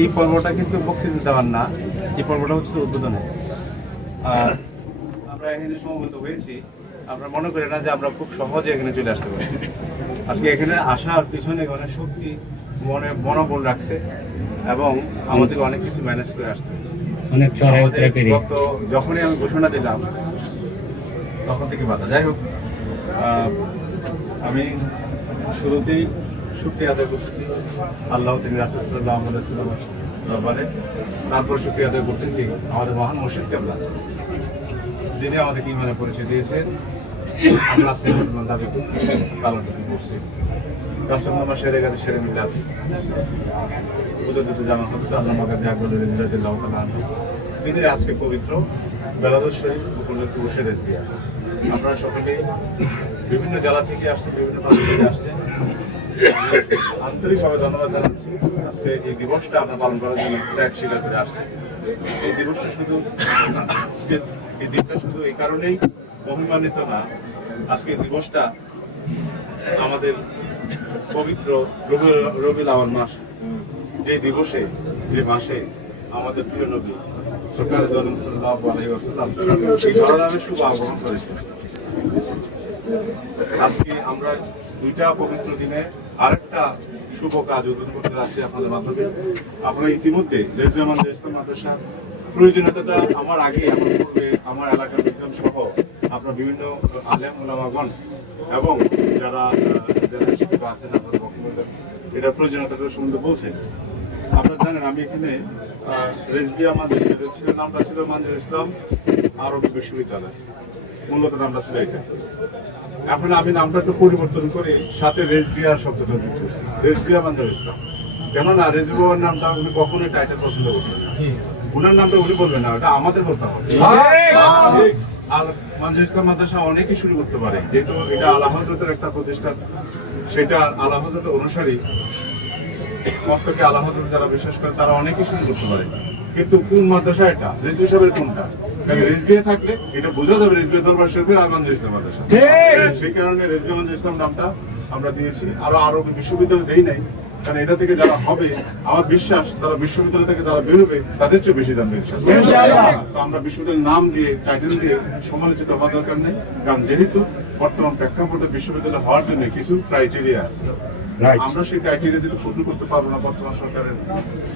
এই পর্বটা কিন্তু বক্তৃতা দেওয়ার না, এই পর্বটা হচ্ছে উদ্বোধনে। আমরা এখানে সমবেত হয়েছি, আমরা মনে করি না যে আমরা খুব সহজে এখানে চলে আসতে পারি। আজকে এখানে আসার পিছনে অনেক শক্তি মনোবল রাখছে এবং আমাদের অনেক কিছু ম্যানেজ করে আসতে হয়েছে। যখনই আমি ঘোষণা দিলাম তখন থেকে বাধা। যাই হোক, আমি শুরুতেই শুকরিয়া আদায় করতেছি আল্লাহ তিনি রাসূল সাল্লাল্লাহু আলাইহি ওয়াসাল্লামের দরবারে। তারপর শুকরিয়া আদায় করতেছি আমাদের মহান মুর্শিদ কেবলা, যিনি আমাদেরকে ঈমানের পরিচয় দিয়েছেন। আমরা আজকে মুসলমান দাবি পালন করছি। রাসূলুল্লাহ সেরে গেছে, সেরে মিলাদ মুজাদ্দিদ জামান হযরত আল্লামা মাকাতি আকবর রাদিয়াল্লাহু তাআলা আনহু, তিনি আজকে পবিত্র বেলাদুস শরীফ উপলক্ষে বসে রেজবিয়া। আপনারা সকলেই বিভিন্ন জেলা থেকে আসছেন, বিভিন্ন প্রান্ত থেকে আসছেন, আন্তরিকভাবে ধন্যবাদ জানাচ্ছি। আজকে এই দিবসটা আমরা পালন করার জন্য ত্যাগ স্বীকার করে আসছি। এই দিবসটা শুধু এই দিনটা শুধু এই কারণেই মহিমান্বিত না, আজকে এই দিবসটা আমাদের পবিত্র রবিউল আউয়াল মাস, যে দিবসে, যে মাসে আমাদের প্রিয় নবী সরকার দু আলম সাল্লাল্লাহু আলাইহি ওয়াসাল্লাম এই ধরাধামের শুভ আগমন করেছেন। আজকে আমরা দুইটা পবিত্র দিনে আরেকটা শুভ কাজ উদ্বোধন করতে যাচ্ছি আপনাদের মাধ্যমে। আপনারা ইতিমধ্যে রেজবিয়া মানজার ইসলাম মাদ্রাসার প্রয়োজনীয়তা আমার আগে আমার পূর্বে আমার এলাকার লোকজন সহ আপনার বিভিন্ন আলেম ওলামাগণ এবং যারা শিক্ষক আছেন আপনাদের বক্তব্য এটা প্রয়োজনীয়তা সম্বন্ধে বলছেন। আপনারা জানেন আমি এখানে রেজবিয়া মাদ্রাসা ছিল, নামটা ছিল মানজার ইসলাম আরবি বিশ্ববিদ্যালয়, মূলত নামটা ছিল এটা। এখন আমি নামটা একটু পরিবর্তন করে সাথে রেজবিয়া শব্দটা দিচ্ছি, রেজবিয়া মানজার ইসলাম। কেননা রেজবিয়ার নামটা উনি কখনোই টাইটেল পছন্দ করতেন না, উনার নামটা উনি বলবেন না, ওটা আমাদের বলতে হবে। মানজার ইসলাম মাদ্রাসা অনেকেই শুরু করতে পারে, যেহেতু এটা আলা হযরতের একটা প্রতিষ্ঠান, সেটা আলা হযরতের অনুসারী মস্তকে আলা হযরত যারা বিশ্বাস করে তারা অনেকেই শুরু করতে পারে। কিন্তু কোন মাদ্রাসা এটা, রেজবি সাহেবের কোনটা? রেজবিয়া থাকলে এটা বোঝা যাবে রেজবিয়া দরবার শরীফের আর মানজার ইসলাম মাদ্রাসা। সেই কারণে রেজবিয়া মানজার ইসলাম নামটা আমরা দিয়েছি। আরো বিশ্ববিদ্যালয় দেই নাই, কারণ এটা থেকে যারা হবে আমার বিশ্বাস তারা বিশ্ববিদ্যালয় থেকে যারা বেরোবে তাদের চেয়ে বেশি জানবে। তো আমরা বিশ্ববিদ্যালয়ের নাম দিয়ে টাইটেল দিয়ে সমালোচিত হওয়া দরকার নেই, কারণ যেহেতু বর্তমান প্রেক্ষাপটে বিশ্ববিদ্যালয় হওয়ার জন্য কিছু ক্রাইটেরিয়া আছে। আমরা সেই ক্রাইটেরিয়া যদি ফুলফিল করতে পারবো না বর্তমান সরকারের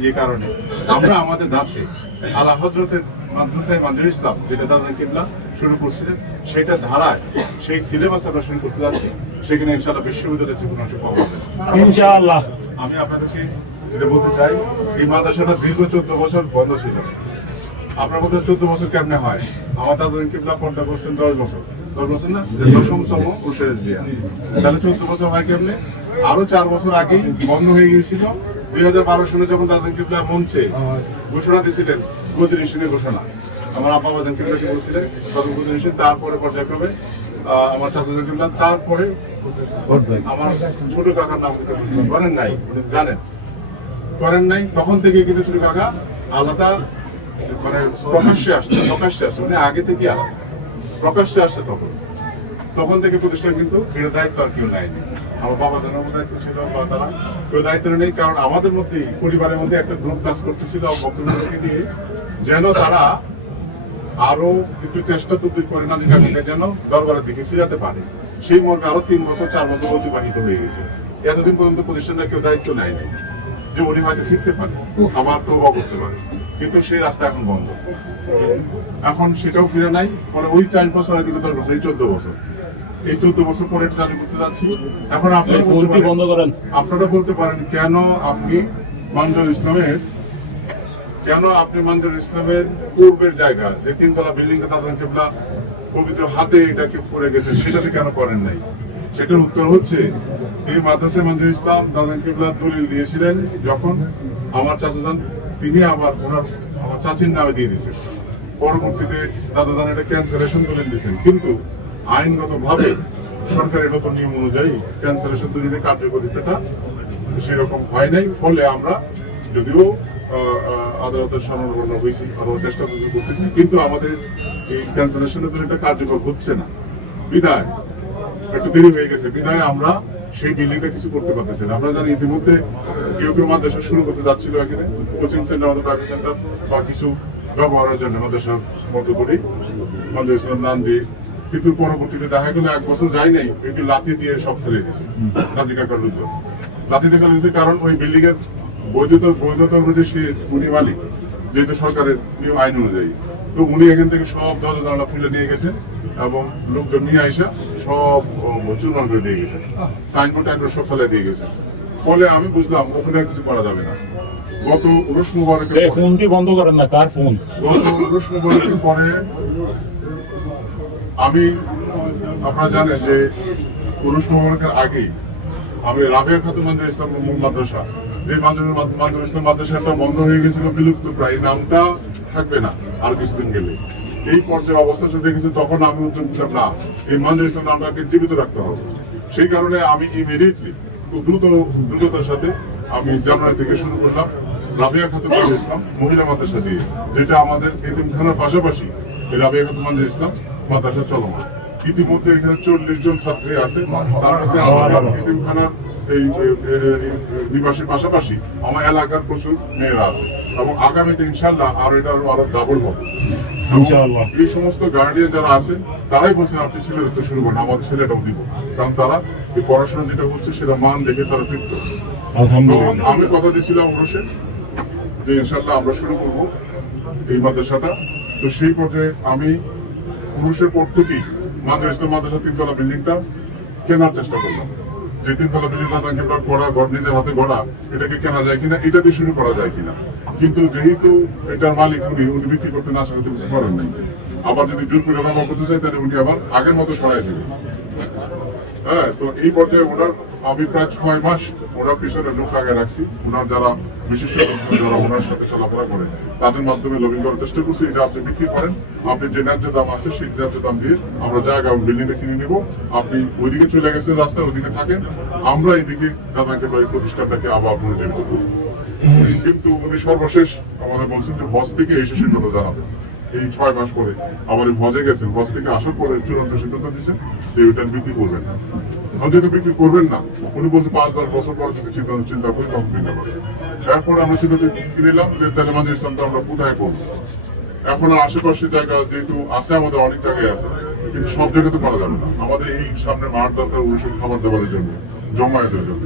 ইয়ে কারণে, আমরা আমাদের ধাঁচে আলা হযরতের মাদ্রাসায়ে মানজার ইসলাম যেটা দাদা কিবলা শুরু করছিলেন সেটা ধারায় সেই সিলেবাস আমরা শুরু করতে যাচ্ছি। সেখানে ইনশাআল্লাহ বিশ্ববিদ্যালয়ের জীবন অংশ পাওয়া যাবে ইনশাআল্লাহ। আমি আপনাদেরকে এটা বলতে চাই, এই মাদ্রাসাটা দীর্ঘ 14 বছর বন্ধ ছিল। আপনার মধ্যে 14 বছর কেমনে হয়? আমার দাদা কিবলা পর্দা করছেন 10 বছর, 10 বছর না, 10তম উরুশের বিয়া, তাহলে 14 বছর হয় কেমনে? আরো 4 বছর আগেই বন্ধ হয়ে গিয়েছিল। 2012 সালে যখন দাদা কিবলা মঞ্চে ঘোষণা দিয়েছিলেন গদিনিশনের ঘোষণা, আমার আব্বা বাজান কিবলাকে বলছিলেন প্রথম গদিনিশন, তারপরে পর্যায়ক্রমে আমার চাচা কিবলা, তারপরে আমার ছোট কাকার নাম করেন নাই, জানেন করেন নাই। তখন থেকে কিন্তু ছোট কাকা আলাদা মানে প্রকাশ্যে আসছে মানে আগে থেকে আলাদা প্রকাশ্যে আসছে। তখন থেকে প্রতিষ্ঠান কিন্তু এর দায়িত্ব আর কেউ নেয়নি। আমার বাবা জানার দায়িত্ব ছিল বা তারা কেউ দায়িত্ব নেই, কারণ আমাদের মধ্যে পরিবারের মধ্যে একটা গ্রুপ কাজ করতেছিল বক্তব্যকে নিয়ে, যেন তারা আরো একটু চেষ্টা তদবির করে না যেন দরবারের দিকে ফিরাতে পারে। সেই মর্মে আরো 3 বছর 4 বছর অতিবাহিত হয়ে গেছে। এতদিন পর্যন্ত প্রতিষ্ঠানটা কেউ দায়িত্ব নেয়নি যে উনি হয়তো ফিরতে পারে, আবার তওবা করতে পারে, কিন্তু সেই রাস্তা এখন বন্ধ। এখন সেটাও ফিরে নাই, ফলে ওই 4 বছর আগে 10 বছর, এই 14 বছর, এই 14 বছর পরে চালু করতে যাচ্ছি। এখন আপনারা বলতে পারেন কেন আপনি মানজার ইসলামের পূর্বের জায়গা যে 3তলা বিল্ডিংটা দাদা কিবলা পবিত্র হাতে এটাকে করে গেছে সেটাতে কেন করেন নাই? সেটার উত্তর হচ্ছে এই মাদ্রাসায়ে মানজার ইসলাম দাদা কিবলা দলিল দিয়েছিলেন যখন আমার চাচা যান, তিনি আবার আমার চাচির নামে দিয়ে দিয়েছেন। পরবর্তীতে দাদা যান এটা ক্যান্সেলেশন দলিল দিয়েছেন, কিন্তু আইনগত ভাবে সরকারের নতুন নিয়ম অনুযায়ী ক্যান্সেলেশন দলিলের কার্যকারিতাটা সেরকম হয় নাই। ফলে আমরা যদিও আদালতের সম্ভাবনা হয়েছে, আমরা চেষ্টা করতেছি, কিন্তু আমাদের এই ক্যান্সেলেশনের দলিলটা কার্যকর হচ্ছে না, বিদায় একটু দেরি হয়ে গেছে। বিদায় আমরা সেই বিল্ডিংটা কিছু করতে পারতেছে না। আমরা জানি ইতিমধ্যে কেউ কেউ মাদ্রাসা শুরু করতে যাচ্ছিল এখানে, কোচিং সেন্টার আমাদের প্রাইভেট সেন্টার বা কিছু ব্যবহারের জন্য মাদ্রাসার মতো করেই মাদ্রাসার নাম দিয়ে, কিন্তু পরবর্তীতে দেখা গেল 1 বছর যায় নাই, এটি লাথি দিয়ে সব ফেলে দিয়েছে। লাথি কাকার রুদ্র লাথি দিয়ে ফেলে দিয়েছে, কারণ ওই বিল্ডিং এর বৈধতা অনুযায়ী সে উনি মালিক, যেহেতু সরকারের নিয়ম আইন অনুযায়ী। তো উনি এখান থেকে সব দরজা জানালা খুলে নিয়ে গেছেন এবং লোকজন নিয়ে আইসা সব চুরমার করে দিয়ে গেছে, সাইনবোর্ড টাইনবোর্ড সব ফেলে দিয়ে গেছে। ফলে আমি বুঝলাম ওখানে কিছু করা যাবে না। গত উরুস মুবারকের ফোনটি বন্ধ করেন না, কার ফোন? গত উরুস মুবারকের পরে আমি, আপনারা জানেন যে উরুস মুবারকের আগেই আমি রাবেয়া খাতুন মানজুর ইসলাম মাদ্রাসা, যে মানজুর ইসলাম মাদ্রাসাটা বন্ধ হয়ে গেছিল, বিলুপ্ত প্রায়, এই নামটা থাকবে না আর কিছুদিন গেলে। এই পর্যায়ে অবস্থা চলে গেছে, তখন আমি উদ্যোগ ছিলাম না, এই মানজুর ইসলাম নামটাকে জীবিত রাখতে হবে। সেই কারণে আমি ইমিডিয়েটলি খুব দ্রুততার সাথে আমি জানুয়ারি থেকে শুরু করলাম রাবেয়া খাতুন মানজুর ইসলাম মহিলা মাদ্রাসা দিয়ে, যেটা আমাদের এতিমখানার পাশাপাশি এই রাবেয়া খাতুন মানজুর ইসলাম মাদ্রাসা চলমান। ইতিমধ্যে এখানে 40 জন ছাত্রী আছে, তার মধ্যে আমাদের এতিমখানার এই নিবাসীর পাশাপাশি আমার এলাকার প্রচুর মেয়েরা আছে, এবং আগামীতে ইনশাল্লাহ আরো ডাবল হবে। এই সমস্ত গার্ডিয়ান যারা আছেন তারাই বলছেন আপনি ছেলেদের শুরু করুন, আমাদের ছেলেটাও দিব, কারণ তারা এই পড়াশোনা যেটা হচ্ছে সেটা মান দেখে তারা তৃপ্ত। আমি কথা দিয়েছিলাম ওরসে যে ইনশাল্লাহ আমরা শুরু করবো এই মাদ্রাসাটা। তো সেই পর্যায়ে আমি পুরুষের পর থেকেই মাদ্রাসা 3তলা বিল্ডিংটা কেনার চেষ্টা করলাম, যে 3তলা বিল্ডিংটা নিজের হাতে গড়া, এটাকে কেনা যায় কিনা, এটা দিয়ে শুরু করা যায় কিনা। কিন্তু যেহেতু এটার মালিক উনি বিক্রি করতে না আসলে কিছু করেন নাই। আবার যদি জোর করে ব্যবহার করতে চাই তাহলে উনি আবার আগের মতো সরাই দেবে। হ্যাঁ, তো এই পর্যায়ে ওনার আমি প্রায় 6 মাস ওনার পিছনে লোক লাগিয়ে রাখছি। ওনার যারা বিশিষ্ট যারা ওনার সাথে চলাফেরা করেন তাদের মাধ্যমে লবিং করার চেষ্টা করছি, এটা আপনি বিক্রি করেন, আপনি যে ন্যায্য দাম আছে সেই ন্যায্য দাম দিয়ে আমরা জায়গা বিল্ডিংটা কিনে নিব, আপনি ওইদিকে চলে গেছেন রাস্তায়, ওইদিকে থাকেন, আমরা এইদিকে দাদাকে বাড়ির প্রতিষ্ঠানটাকে আবার পুনর্জীব করব। কিন্তু উনি সর্বশেষ আমাদের বলছেন যে হজ থেকে এসে সিদ্ধান্ত জানাবেন। এই 6 মাস পরে আবার হজে গেছেন, হজ থেকে আসার পরে চূড়ান্ত সিদ্ধান্ত দিচ্ছেন যে ওইটা বিক্রি করবেন না। যেহেতু বিক্রি করবেন না, উনি বলছে 5-10 বছর পরে যদি চিন্তা করি তখন কিনে নেবেন। এরপরে আমরা সিদ্ধান্ত কিনে নিলাম যে তাহলে মাঝে ইসলামটা আমরা কোথায় করবো। এখন আর আশেপাশে জায়গা যেহেতু আছে, আমাদের অনেক জায়গায় আছে, কিন্তু সব জায়গাতে করা যাবে না। আমাদের এই সামনে মাঠ দরকার ওষুধ খাবার দাবারের জন্য, জমায়েতের জন্য।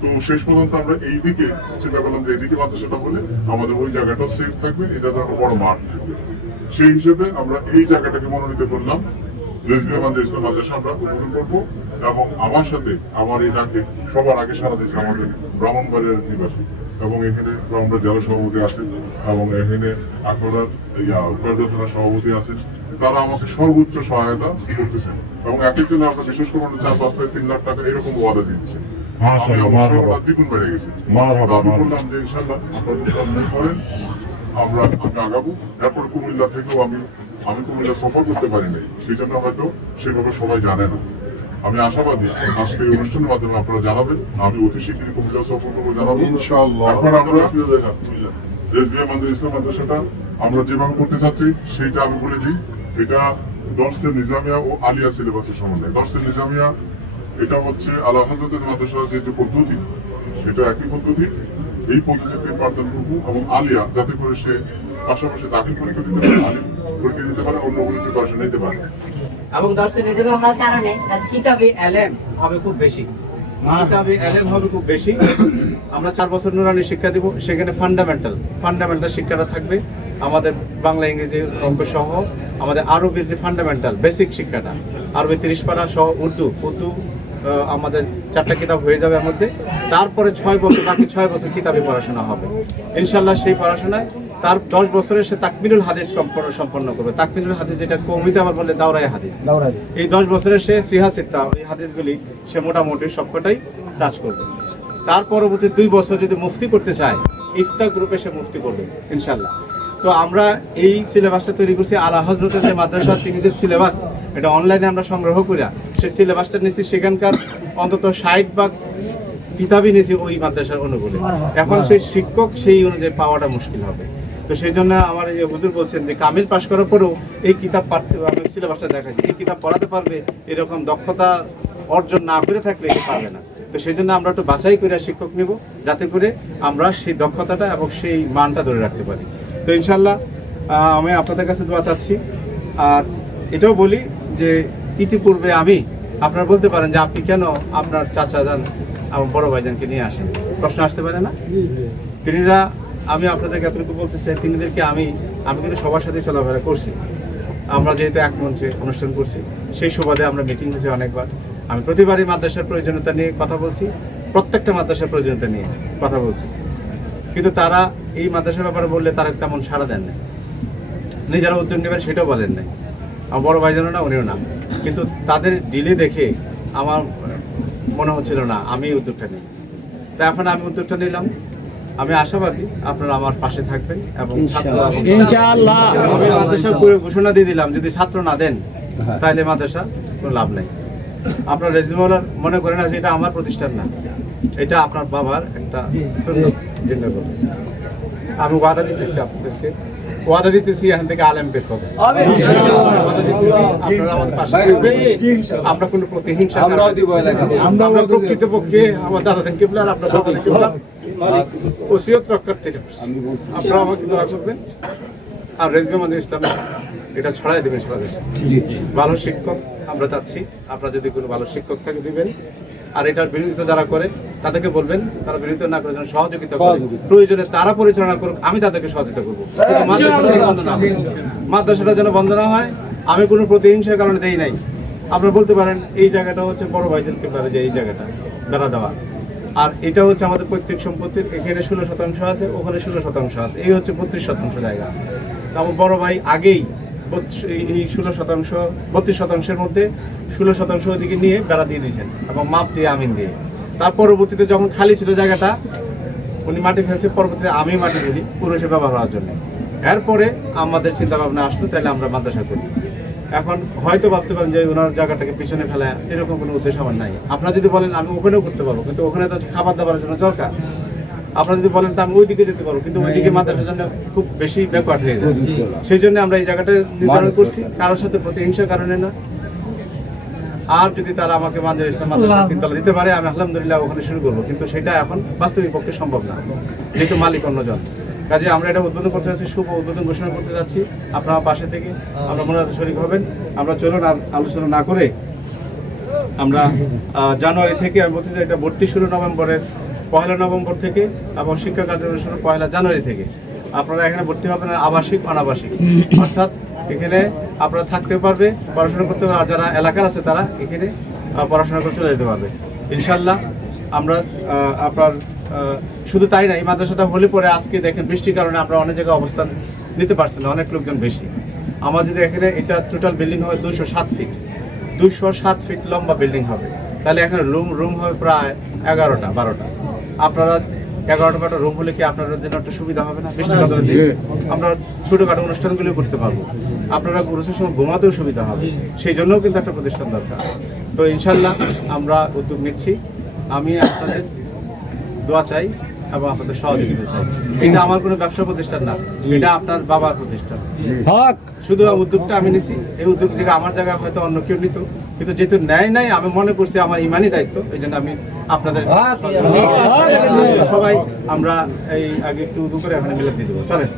তো শেষ পর্যন্ত আমরা এইদিকে চিন্তা করলাম যে এইদিকে মাদ্রাসাটা হলে আমাদের ওই জায়গাটাও সেফ থাকবে, এটা তো বড় মাঠ থাকবে। সেই হিসেবে আমরা এই জায়গাটাকে মনোনীত করলাম লেসবিয়া মাদ্রাসা মাদ্রাসা আমরা উদ্বোধন করবো। এবং আমার সাথে আমার এই ডাকে সবার আগে সারা দিচ্ছে আমাদের ব্রাহ্মণবাড়িয়ার নিবাসী, এবং এখানে ব্রাহ্মণবাড়িয়া জেলা সভাপতি আছেন, এবং এখানে আকবরার উপার্জনা সভাপতি আছেন। তারা আমাকে সর্বোচ্চ সহায়তা করতেছেন, এবং একই দিনে আমরা বিশেষ করে 4-5 থেকে 3 লাখ টাকা এরকম ওয়াদা দিচ্ছে। দ্বিগুণ বেড়ে গেছে। আমি বললাম যে ইনশাল্লাহ আপনারা করেন, আমরা আগাবো। এরপর কুমিল্লা থেকেও আমি কুমিল্লা সফর করতে পারি নাই, সেই জন্য হয়তো সেভাবে সবাই জানে না। আমি আশাবাদী আজকে এই অনুষ্ঠানের মাধ্যমে আপনারা জানাবেন, আমি অতি শীঘ্রই কুমিল্লা সফর করবো, জানাবো ইনশাআল্লাহ। এখন আমরা লেসবিয়া মাদ্রাসা ইসলাম মাদ্রাসাটা আমরা যেভাবে করতে চাচ্ছি সেইটা আমি বলে দিই, এটা দর্শে নিজামিয়া ও আলিয়া সিলেবাসের সমন্বয়। দর্শে নিজামিয়া এটা হচ্ছে আলা হযরতের মাদ্রাসার যে পদ্ধতি, সেটা একই পদ্ধতি। এই পদ্ধতিতে পাঠদান করবো, এবং আলিয়া যাতে করে সে পাশাপাশি দাখিল পরীক্ষা দিতে পারে, আলিম পরীক্ষা দিতে পারে, অন্যগুলো প্রিপারেশন নিতে পারে। এবং দর্শন হিসেবে হওয়ার কারণে কিতাবি এলেম হবে খুব বেশি, কিতাবি এলেম হবে খুব বেশি। আমরা 4 বছর নুরানি শিক্ষা দিব, সেখানে ফান্ডামেন্টাল শিক্ষাটা থাকবে, আমাদের বাংলা ইংরেজি অঙ্ক সহ আমাদের আরবির যে ফান্ডামেন্টাল বেসিক শিক্ষাটা, আরবি 30 পারা সহ উর্দু আমাদের 4টা কিতাব হয়ে যাবে এর মধ্যে। তারপরে 6 বছর, বাকি 6 বছর কিতাবি পড়াশোনা হবে ইনশাল্লাহ। সেই পড়াশোনায় তার 10 বছরে সে তাকমিলুল হাদিস সম্পন্ন করবে। তাকমিলুল হাদিস যেটা কবিতা আবার বলে দাওরায়ে হাদিস, এই 10 বছরে সে সিহা-সিত্তা এই হাদিসগুলি সে মোটামুটি সবকটাই টাচ করবে। তার পরবর্তী 2 বছর যদি মুফতি করতে চায়, ইফতা গ্রুপে সে মুফতি করবে ইনশাল্লাহ। তো আমরা এই সিলেবাসটা তৈরি করছি আলা হযরতের যে মাদ্রাসা তিনটে সিলেবাস, এটা অনলাইনে আমরা সংগ্রহ করি, সেই সিলেবাসটা নিয়েছি। সেখানকার অন্তত 60 ভাগ কিতাবই নিয়েছি ওই মাদ্রাসার অনুকূলে। এখন সেই শিক্ষক সেই অনুযায়ী পাওয়াটা মুশকিল হবে। তো সেই জন্য আমার এই হুজুর বলছেন যে কামিল পাশ করার পরেও এই কিতাব পাঠতে, আমি সিলেবাসটা দেখাচ্ছি, এই কিতাব পড়াতে পারবে, এরকম দক্ষতা অর্জন না করে থাকলে পারবে না। তো সেই জন্য আমরা একটু বাছাই করে শিক্ষক নিব, যাতে করে আমরা সেই দক্ষতাটা এবং সেই মানটা ধরে রাখতে পারি। তো ইনশাল্লাহ আমি আপনাদের কাছে দোয়া চাচ্ছি। আর এটাও বলি যে ইতিপূর্বে আপনারা বলতে পারেন যে আপনি কেন আপনার চাচা যান আমার বড় ভাইজানকে নিয়ে আসেন, প্রশ্ন আসতে পারে না? তিনিরা, আমি আপনাদেরকে এতটুকু বলতে চাই, তিনিদেরকে আমি কিন্তু সবার সাথে চলাফেরা করছি। আমরা যেহেতু এক মঞ্চে অনুষ্ঠান করছি, সেই সুবাদে আমরা মিটিং হয়েছে অনেকবার। আমি প্রতিবারই মাদ্রাসার প্রয়োজনীয়তা নিয়ে কথা বলছি, প্রত্যেকটা মাদ্রাসার প্রয়োজনীয়তা নিয়ে কথা বলছি, কিন্তু তারা এই মাদ্রাসার ব্যাপারে বললে তারা তেমন সাড়া দেন না। নিজেরা উদ্যোগ নেবেন সেটাও বলেন নাই। আমার বড় ভাইজানও না, উনিও না। কিন্তু তাদের ডিলে দেখে আমার মনে হচ্ছিল না আমি উদ্যোগটা নিই। তা এখন আমি উদ্যোগটা নিলাম। আমি আশাবাদী আপনারা আমার পাশে থাকবেন এবং ইনশাআল্লাহ আমি মাদ্রাসা পুরো ঘোষণা দিয়ে দিলাম, যদি ছাত্র না দেন তাহলে মাদ্রাসা কোনো লাভ নাই। আপনার রেজিমলার মনে করেন না যে এটা আমার প্রতিষ্ঠান না, এটা আপনার বাবার একটা সুন্নাত জিন্দাবাদ। আমি ওয়াদা দিতেছি আপনাদেরকে, ওয়াদা দিতেছি এখান থেকে আলেম বের হবে। ওয়াদা দিতেছি আপনারা আমাদের পাশে থাকবেন। আমরা কোনো প্রতিহিংসা আমরা প্রকৃতপক্ষে আমার দাদা কিবলা আর আপনার দাদা কিবলা ওসিয়ত রক্ষার থেকে আপনারা আমাকে দোয়া করবেন। আর রেজবে মানে ইসলাম এটা ছড়াই দেবেন সারা দেশে। ভালো শিক্ষক আমরা চাচ্ছি, আপনারা যদি কোনো ভালো শিক্ষক থাকে দিবেন। আর এটার বিরোধিতা যারা করে তাদেরকে বলবেন তারা বিরোধিতা না করে যেন সহযোগিতা করে, প্রয়োজনে তারা পরিচালনা করুক, আমি তাদেরকে সহযোগিতা করবো। মাদ্রাসাটা যেন বন্ধ না হয়। আমি কোনো প্রতিহিংসার কারণে দেই নাই। আপনারা বলতে পারেন এই জায়গাটা হচ্ছে বড় ভাইদেরকে পারে যে এই জায়গাটা বেড়া দেওয়া, আর এটা হচ্ছে আমাদের পৈতৃক সম্পত্তির, এখানে 16% আছে, ওখানে 16% আছে, এই হচ্ছে 32% জায়গা। আমার বড় ভাই আগেই এই 32%-32%-এর মধ্যে 16% ওদিকে নিয়ে বেড়া দিয়ে দিয়েছেন এবং মাপ দিয়ে আমিন দিয়ে। তার পরবর্তীতে যখন খালি ছিল জায়গাটা, উনি মাটি ফেলছে, পরবর্তীতে আমি মাটি ফেলি পুরুষে ব্যবহার হওয়ার জন্য। এরপরে আমাদের চিন্তা ভাবনা আসলো তাহলে আমরা মাদ্রাসা করি। এখন হয়তো ভাবতে পারেন যে ওনার জায়গাটাকে পিছনে ফেলা, এরকম কোনো উদ্দেশ্য আমার নাই। আপনারা যদি বলেন আমি ওখানেও করতে পারবো, কিন্তু ওখানে তো খাবার দাবারের জন্য দরকার। আপনারা যদি বলেন তো আমি ওইদিকে যেতে পারবো, কিন্তু ওইদিকে মাদ্রাসার জন্য খুব বেশি ব্যাকওয়ার্ড হয়ে যায়। সেই জন্য আমরা এই জায়গাটা নির্ধারণ করছি, কারোর সাথে প্রতিহিংসার কারণে না। আর যদি তারা আমাকে মাদ্রাসা ইসলাম মাদ্রাসা 3 তলা দিতে পারে, আমি আলহামদুলিল্লাহ ওখানে শুরু করবো, কিন্তু সেটা এখন বাস্তবিক পক্ষে সম্ভব না, যেহেতু মালিক অন্যজন। কাজে আমরা এটা উদ্বোধন করতে যাচ্ছি, শুভ উদ্বোধন ঘোষণা করতে যাচ্ছি। আপনারা পাশে থেকে আমরা মনে হয় শরীক হবেন। আমরা চলুন আর আলোচনা না করে আমরা জানুয়ারি থেকে, আমি বলতে চাই এটা ভর্তি শুরু নভেম্বরের 1 নভেম্বর থেকে এবং শিক্ষা কার্যক্রম শুরু 1 জানুয়ারি থেকে। আপনারা এখানে ভর্তি হবেন আবাসিক অনাবাসিক, অর্থাৎ এখানে আপনারা থাকতে পারবে, পড়াশোনা করতে পারবে। আর যারা এলাকার আছে তারা এখানে পড়াশোনা করে চলে যেতে পারবে ইনশাল্লাহ। আমরা আপনার শুধু তাই না, এই মাদ্রাসাটা হলে পরে আজকে দেখেন বৃষ্টির কারণে আমরা অনেক জায়গায় অবস্থান নিতে পারছি না, অনেক লোকজন বেশি। আমার যদি এখানে এটা টোটাল বিল্ডিং হবে 207 ফিট, 207 ফিট লম্বা বিল্ডিং হবে, তাহলে এখানে রুম হবে প্রায় 11টা-12টা। আপনারা 11টা রুম হলে কি আপনাদের জন্য একটা সুবিধা হবে না? বৃষ্টির দিকে আমরা ছোটখাটো অনুষ্ঠানগুলো করতে পারবো, আপনারা গুরুত্বের সময় ঘুমাতেও সুবিধা হবে। সেই জন্যও কিন্তু একটা প্রতিষ্ঠান দরকার। তো ইনশাল্লাহ আমরা উদ্যোগ নিচ্ছি। আমি আপনাদের দোয়া চাই এবং আপনাদের সহযোগিতা চাই। এটা আমার কোনো ব্যবসা প্রতিষ্ঠান না, এটা আপনার বাবার প্রতিষ্ঠান। শুধু উদ্যোগটা আমি নিছি, এই উদ্যোগ থেকে আমার জায়গায় হয়তো অন্য কেউ নিত, কিন্তু যেহেতু নেয় নাই, আমি মনে করছি আমার ইমানি দায়িত্ব, এই জন্য আমি আপনাদের সবাই আমরা এই আগে একটু উদ্যোগ করে এখানে মিলে দিয়ে দেবো। চলেন।